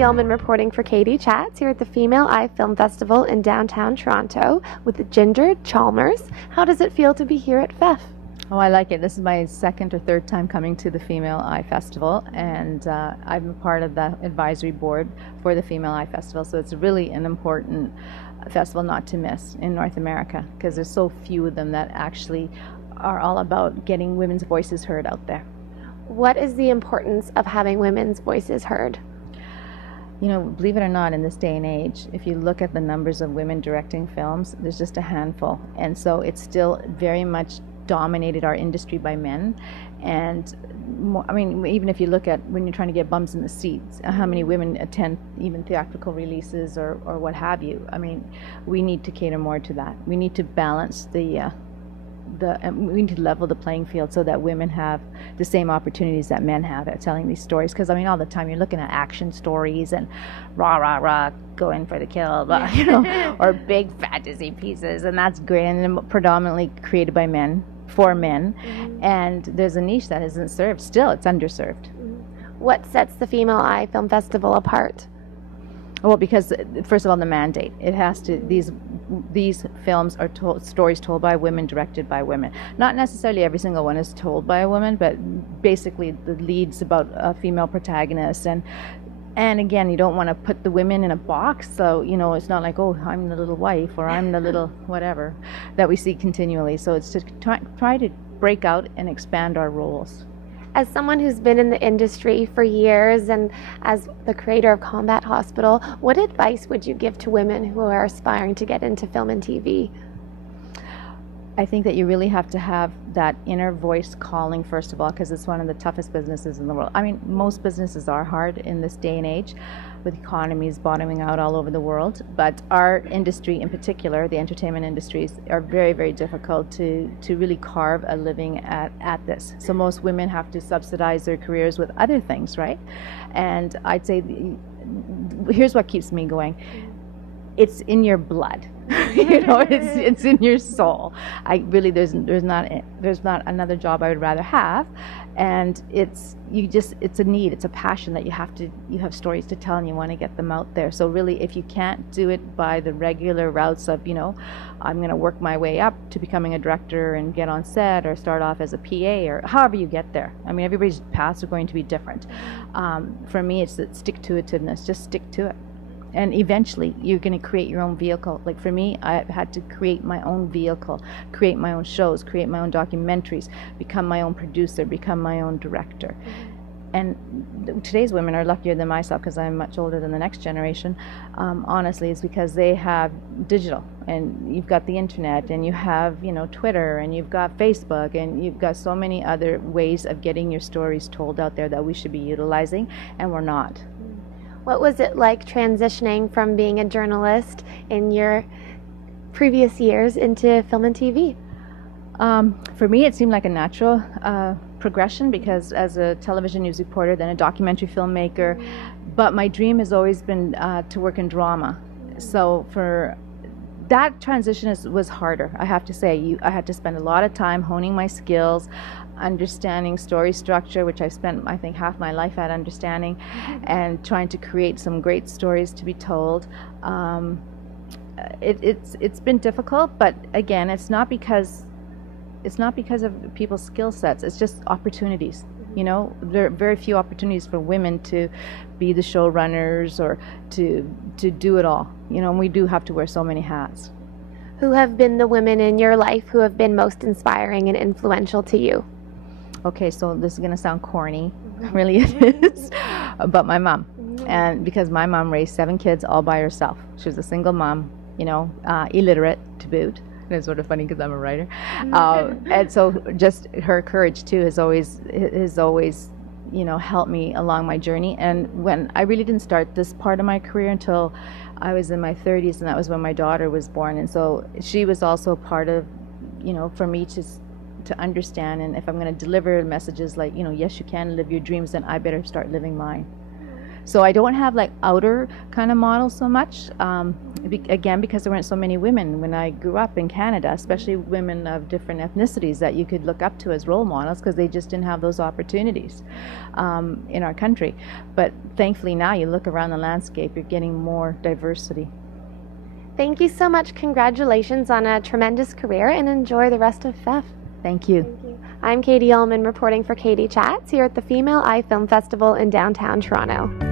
Uhlmann reporting for Katie Chats here at the Female Eye Film Festival in downtown Toronto with Jinder Chalmers. How does it feel to be here at Feff? Oh, I like it. This is my second or third time coming to the Female Eye Festival, and I'm a part of the advisory board for the Female Eye Festival, so it's really an important festival not to miss in North America, because there's so few of them that actually are all about getting women's voices heard out there. What is the importance of having women's voices heard? You know, believe it or not, in this day and age, if you look at the numbers of women directing films, there's just a handful, and so it's still very much dominated our industry by men. And I mean, even if you look at when you're trying to get bums in the seats, how many women attend even theatrical releases or what have you. I mean, we need to cater more to that. We need to balance we need to level the playing field so that women have the same opportunities that men have at telling these stories. Because I mean, all the time you're looking at action stories and rah, going for the kill, you know, or big fantasy pieces, and that's great, and predominantly created by men, for men, and there's a niche that isn't served. Still, it's underserved. What sets the Female Eye Film Festival apart? Well, because first of all, the mandate. It has to, these films are stories told by women, directed by women. Not necessarily every single one is told by a woman, but basically the lead's about a female protagonist. And again, you don't want to put the women in a box, so, you know, it's not like, oh, I'm the little wife or I'm the little whatever that we see continually. So it's to try to break out and expand our roles. As someone who's been in the industry for years and as the creator of Combat Hospital, what advice would you give to women who are aspiring to get into film and TV? I think that you really have to have that inner voice calling, first of all, because it's one of the toughest businesses in the world. I mean, most businesses are hard in this day and age, with economies bottoming out all over the world. But our industry in particular, the entertainment industries, are very, very difficult to really carve a living at this. So most women have to subsidize their careers with other things, right? And I'd say, here's what keeps me going. It's in your blood. You know, it's in your soul. There's not another job I would rather have, and it's a need, it's a passion that you have stories to tell and you want to get them out there. So really, if you can't do it by the regular routes of, you know, I'm going to work my way up to becoming a director and get on set or start off as a PA or however you get there. I mean, everybody's paths are going to be different. For me, it's that stick-to-itiveness. Just stick to it. And eventually, you're going to create your own vehicle. Like for me, I had to create my own vehicle, create my own shows, create my own documentaries, become my own producer, become my own director. And today's women are luckier than myself, because I'm much older than the next generation. Honestly, it's because they have digital, and you've got the internet, and you have, you know, Twitter, and you've got Facebook, and you've got so many other ways of getting your stories told out there that we should be utilizing, and we're not. What was it like transitioning from being a journalist in your previous years into film and TV? For me, it seemed like a natural progression, because as a television news reporter, then a documentary filmmaker, but my dream has always been to work in drama. So for that transition was harder, I have to say. I had to spend a lot of time honing my skills, understanding story structure, which I spent, I think, half my life at understanding, and trying to create some great stories to be told. It's been difficult, but again, it's not because of people's skill sets. It's just opportunities. You know, there are very few opportunities for women to be the showrunners or to do it all. You know, and we do have to wear so many hats. Who have been the women in your life who have been most inspiring and influential to you? Okay, so this is going to sound corny, really it is, but my mom. And because my mom raised 7 kids all by herself. She was a single mom, you know, illiterate to boot. And it's sort of funny because I'm a writer. And so just her courage too has always, you know, helped me along my journey. And when I really didn't start this part of my career until I was in my 30s, and that was when my daughter was born. And so she was also part of, you know, for me to understand, and if I'm going to deliver messages like, you know, yes, you can live your dreams, then I better start living mine. So I don't have like outer kind of models so much. Again, because there weren't so many women when I grew up in Canada, especially women of different ethnicities that you could look up to as role models, because they just didn't have those opportunities in our country. But thankfully now you look around the landscape, you're getting more diversity. Thank you so much. Congratulations on a tremendous career, and enjoy the rest of Feff. Thank you. Thank you. I'm Katie Uhlmann reporting for Katie Chats here at the Female Eye Film Festival in downtown Toronto.